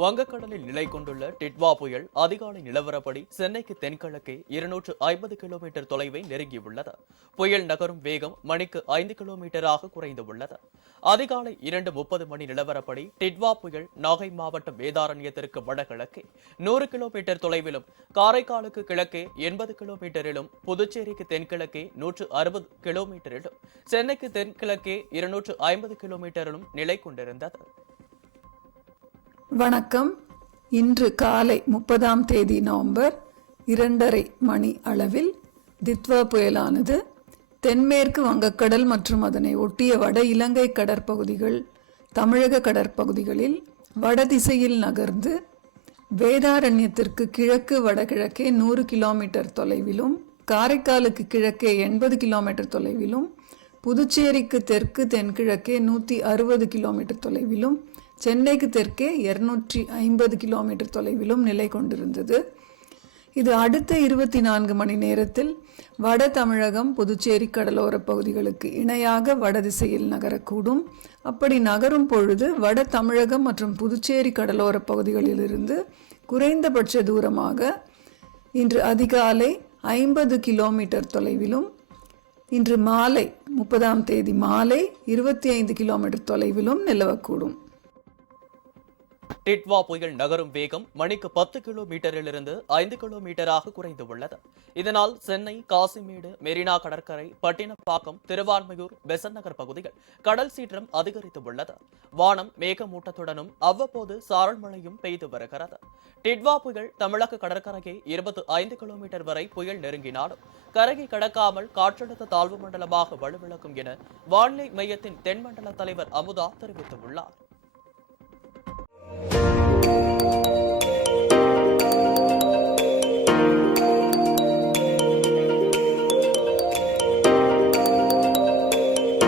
வங்கக்கடலில் நிலை கொண்டுள்ள டிட்வா புயல் அதிகாலை நிலவரப்படி சென்னைக்கு தென்கிழக்கே 250 கிலோமீட்டர் தொலைவை நெருங்கியுள்ளது. புயல் நகரும் வேகம் மணிக்கு 5 கிலோமீட்டராக குறைந்துள்ளது. அதிகாலை 2:30 மணி நிலவரப்படி டிட்வா புயல் நாகை மாவட்டம் வேதாரண்யத்திற்கு வடகிழக்கே 100 கிலோமீட்டர் தொலைவிலும், காரைக்காலுக்கு கிழக்கே 80 கிலோமீட்டரிலும், புதுச்சேரிக்கு தென்கிழக்கே 160 கிலோமீட்டரிலும், சென்னைக்கு தென்கிழக்கே 250 கிலோமீட்டரிலும் நிலை கொண்டிருந்தது. வணக்கம். இன்று காலை 30ஆம் தேதி நவம்பர் 2:30 மணி அளவில் தித்வா புயலானது தென்மேற்கு வங்கக்கடல் மற்றும் அதனை ஒட்டிய வட இலங்கை கடற்பகுதிகள், தமிழக கடற்பகுதிகளில் வடதிசையில் நகர்ந்து வேதாரண்யத்திற்கு கிழக்கு வடகிழக்கே 100 கிலோமீட்டர் தொலைவிலும், காரைக்காலுக்கு கிழக்கே 80 கிலோமீட்டர் தொலைவிலும், புதுச்சேரிக்கு தெற்கு தென்கிழக்கே 160 கிலோமீட்டர் தொலைவிலும், சென்னைக்கு தெற்கே 250 கிலோமீட்டர் தொலைவிலும் நிலை கொண்டிருந்தது. இது அடுத்த 24 மணி நேரத்தில் வட தமிழகம், புதுச்சேரி கடலோர பகுதிகளுக்கு இணையாக வடதிசையில் நகரக்கூடும். அப்படி நகரும் பொழுது வட தமிழகம் மற்றும் புதுச்சேரி கடலோர பகுதிகளிலிருந்து குறைந்தபட்ச தூரமாக இன்று அதிகாலை 50 கிலோமீட்டர் தொலைவிலும், இன்று மாலை 30ஆம் தேதி மாலை 25 கிலோமீட்டர் தொலைவிலும் நிலவக்கூடும். டிட்வா புயல் நகரும் வேகம் மணிக்கு 10 கிலோமீட்டரிலிருந்து 5 கிலோமீட்டராக குறைந்துள்ளது. இதனால் சென்னை, காசிமேடு, மெரினா கடற்கரை, பட்டினப்பாக்கம், திருவான்மையூர், பெசன்ட் நகர் பகுதிகள் கடல் சீற்றம் அதிகரித்துள்ளது. வானம் மேகமூட்டத்துடனும் அவ்வப்போது சாரல் மழையும் பெய்து வருகிறது. டிட்வா புயல் தமிழக கடற்கரையை 25 கிலோமீட்டர் வரை புயல் நெருங்கினாலும் கரையை கடக்காமல் காற்றழுத்த தாழ்வு மண்டலமாக வலுவிழக்கும் என வானிலை மையத்தின் தென்மண்டல தலைவர் அமுதா தெரிவித்துள்ளார்.